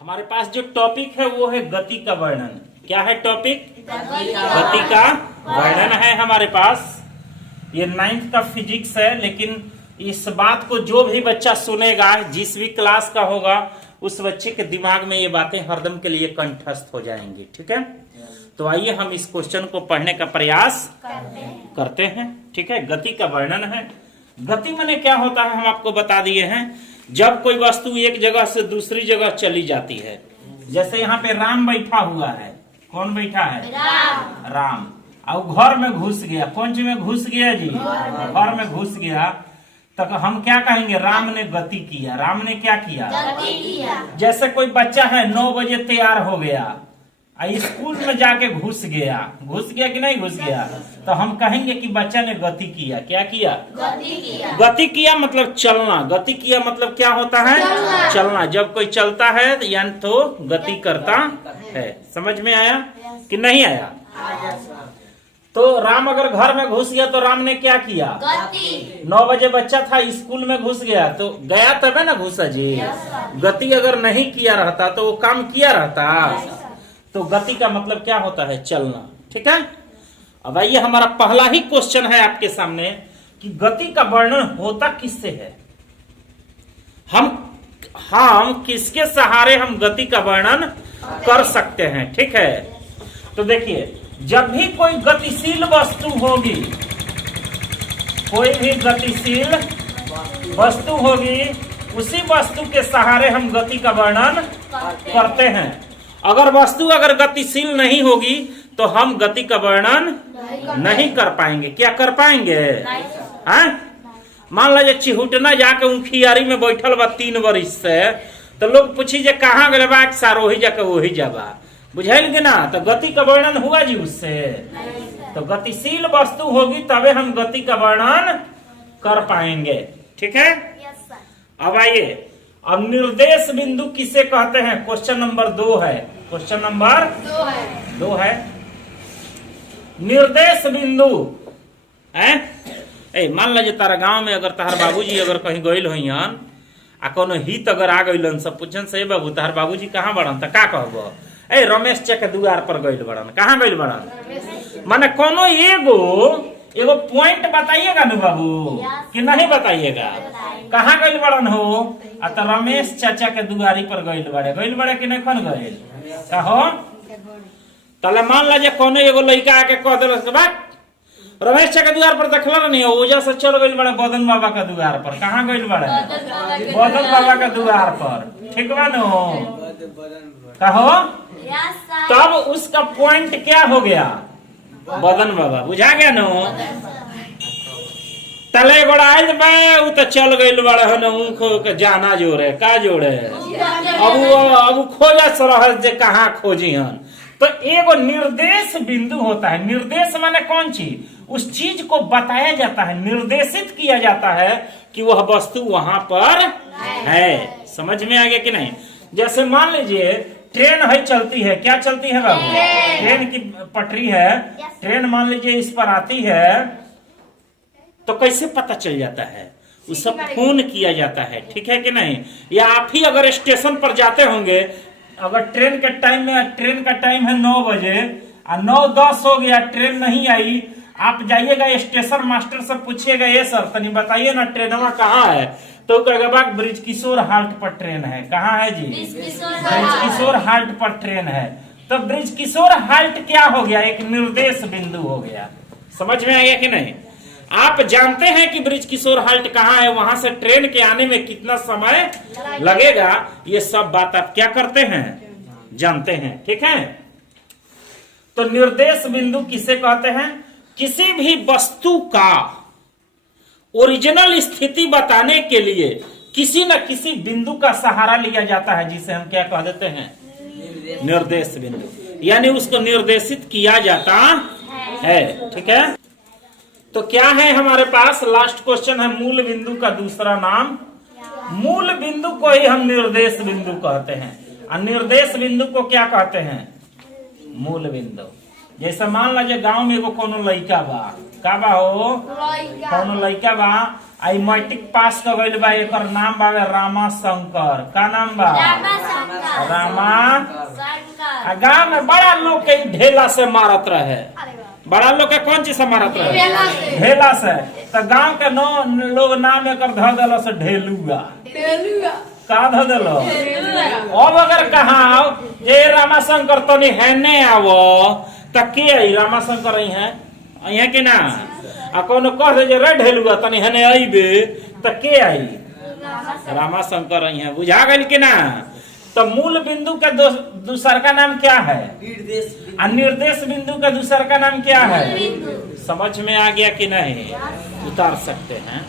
हमारे पास जो टॉपिक है वो है गति का वर्णन। क्या है टॉपिक? गति का वर्णन है हमारे पास। ये 9th का फिजिक्स है, लेकिन इस बात को जो भी बच्चा सुनेगा, जिस भी क्लास का होगा, उस बच्चे के दिमाग में ये बातें हरदम के लिए कंठस्थ हो जाएंगी। ठीक है, तो आइए हम इस क्वेश्चन को पढ़ने का प्रयास करते हैं। ठीक है, गति का वर्णन है। गति माने क्या होता है हम आपको बता दिए हैं। जब कोई वस्तु एक जगह से दूसरी जगह चली जाती है, जैसे यहाँ पे राम बैठा हुआ है। कौन बैठा है? राम। और घर में घुस गया। कौन चीज में घुस गया जी? घर में घुस गया। तक हम क्या कहेंगे? राम ने गति किया। राम ने क्या किया? गति किया। जैसे कोई बच्चा है 9 बजे तैयार हो गया, स्कूल में जाके घुस गया कि नहीं घुस गया, तो हम कहेंगे कि बच्चा ने गति किया। क्या किया? गति किया। गति किया मतलब चलना। गति किया मतलब क्या होता है? चलना। जब कोई चलता है यानी तो गति करता है। समझ में आया कि नहीं आया? तो राम अगर घर में घुस गया तो राम ने क्या किया? गति। 9 बजे बच्चा था, स्कूल में घुस गया, तो गया तब है ना घुसा जी। गति अगर नहीं किया रहता तो वो काम किया रहता। तो गति का मतलब क्या होता है? चलना। ठीक है, अब आइए हमारा पहला ही क्वेश्चन है आपके सामने कि गति का वर्णन होता किससे है। हम किसके सहारे हम गति का वर्णन कर सकते हैं। ठीक है, तो देखिए, जब भी कोई गतिशील वस्तु होगी, कोई भी गतिशील वस्तु होगी, उसी वस्तु के सहारे हम गति का वर्णन करते हैं। अगर वस्तु गतिशील नहीं होगी तो हम गति का वर्णन नहीं कर पाएंगे। क्या कर पाएंगे? हैं? मान लीजिए चिहुटना जाके ऊखियारी में बैठल बा 3 वर्ष से, तो लोग पूछी जे कहाँ गए बा? सार वही जाके वही जाबा। बुझाइल के ना? तो गति का वर्णन हुआ जी उससे। तो गतिशील वस्तु होगी तबे हम गति का वर्णन कर पाएंगे। ठीक है, अब आइए, अब निर्देश बिंदु किसे कहते हैं? क्वेश्चन नंबर 2 है। क्वेश्चन नंबर 2 है निर्देश बिंदु है। मान लीजिए तारा गांव में अगर तार बाबूजी अगर कहीं गइल होइहन आ कोनो हित अगर आ गइलन, सब पूछन से बाबू तार बाबूजी कहाँ बड़न, त का कहबो? रमेश चे के द्वार पर गइल बड़न। कहाँ गइल बड़न? माने कोनो एगो पॉइंट बताइएगा ना बाबू, कि नहीं बताइएगा? कहाँ गइल बड़न हो? तो रमेश चाचा के दुआरी पर गइल बड़े कि नहीं कौन गइल? कहो तले मान लीजिए कोनो एगो लड़का आके कह दिल रमेश चा के द्वार पर देखल नहीं, ओजा से चल गइल बड़े बदन बाबा के द्वार पर। कहाँ गइल बड़े? बदन बाबा के द्वार पर। ठीक बा नो? कहो तब उसका पॉइंट क्या हो गया? बदन बाबा। बुझा गया नो? तले बड़ाइल बे उ तो चल गइल बड़े हन ऊख के जाना जोरे का जोड़े। अब खोजा सरहद जे कहाँ खोजी हन। तो एगो निर्देश बिंदु होता है। निर्देश माने कौन चीज? उस चीज को बताया जाता है, निर्देशित किया जाता है कि वह वस्तु वहां पर है। समझ में आ गया कि नहीं? जैसे मान लीजिए ट्रेन है, चलती है। क्या चलती है बाबू? ट्रेन की पटरी है। ट्रेन मान लीजिए इस पर आती है, तो कैसे पता चल जाता है? उससे फोन किया जाता है। ठीक है कि नहीं? या आप ही अगर स्टेशन पर जाते होंगे, अगर ट्रेन के टाइम में, ट्रेन का टाइम है 9 बजे और 9:10 हो गया, ट्रेन नहीं आई, आप जाइएगा स्टेशन मास्टर से पूछिएगा, ये सर तनी बताइए ना ट्रेनवा कहाँ है, तो कहेगा ब्रिज किशोर हाल्ट पर ट्रेन है। कहाँ है जी? ब्रिज किशोर हाल्ट पर ट्रेन है। तो ब्रिज किशोर हाल्ट क्या हो गया? एक निर्देश बिंदु हो गया। समझ में आ गया कि नहीं? आप जानते हैं कि ब्रिज किशोर हाल्ट कहाँ है, वहां से ट्रेन के आने में कितना समय लगेगा, ये सब बात आप क्या करते हैं? जानते हैं। ठीक है, तो निर्देश बिंदु किसे कहते हैं? किसी भी वस्तु का ओरिजिनल स्थिति बताने के लिए किसी न किसी बिंदु का सहारा लिया जाता है, जिसे हम क्या कह देते हैं? निर्देश बिंदु। यानी उसको निर्देशित किया जाता है। ठीक है, तो क्या है हमारे पास? लास्ट क्वेश्चन है मूल बिंदु का दूसरा नाम। मूल बिंदु को ही हम निर्देश बिंदु कहते हैं। और निर्देश बिंदु को क्या कहते हैं? मूल बिंदु। जैसे मान लीजिए गांव में एगो कोनो लड़का बा, का बा हो? कोनो लड़का बा, आई मैट्रिक पास कर गइल बा, एकर नाम बा रामा शंकर। का नाम बा? रामा शंकर गाँव में बड़ा लोग के ढेला से मारत रहे। बड़ा लोग के कौन चीज से मारत रहे? ढेला से। तो गांव के लोग नाम एकर ध दिलो से ढेलुआ। का ध दिलो? अब अगर कहा ये रामाशंकर तनी हेने आवो त के आई रामाशंकर आई है यहाँ के ना आ कोनो कह दे जे रे ढेलुआ तनी हेने आईबे त के आई? रामाशंकर आई है। बुझा गइल कि ना? तो मूल बिंदु का दूसर का नाम क्या है? निर्देश बिंदु का दूसर का नाम क्या है? समझ में आ गया कि नहीं? उतार सकते हैं।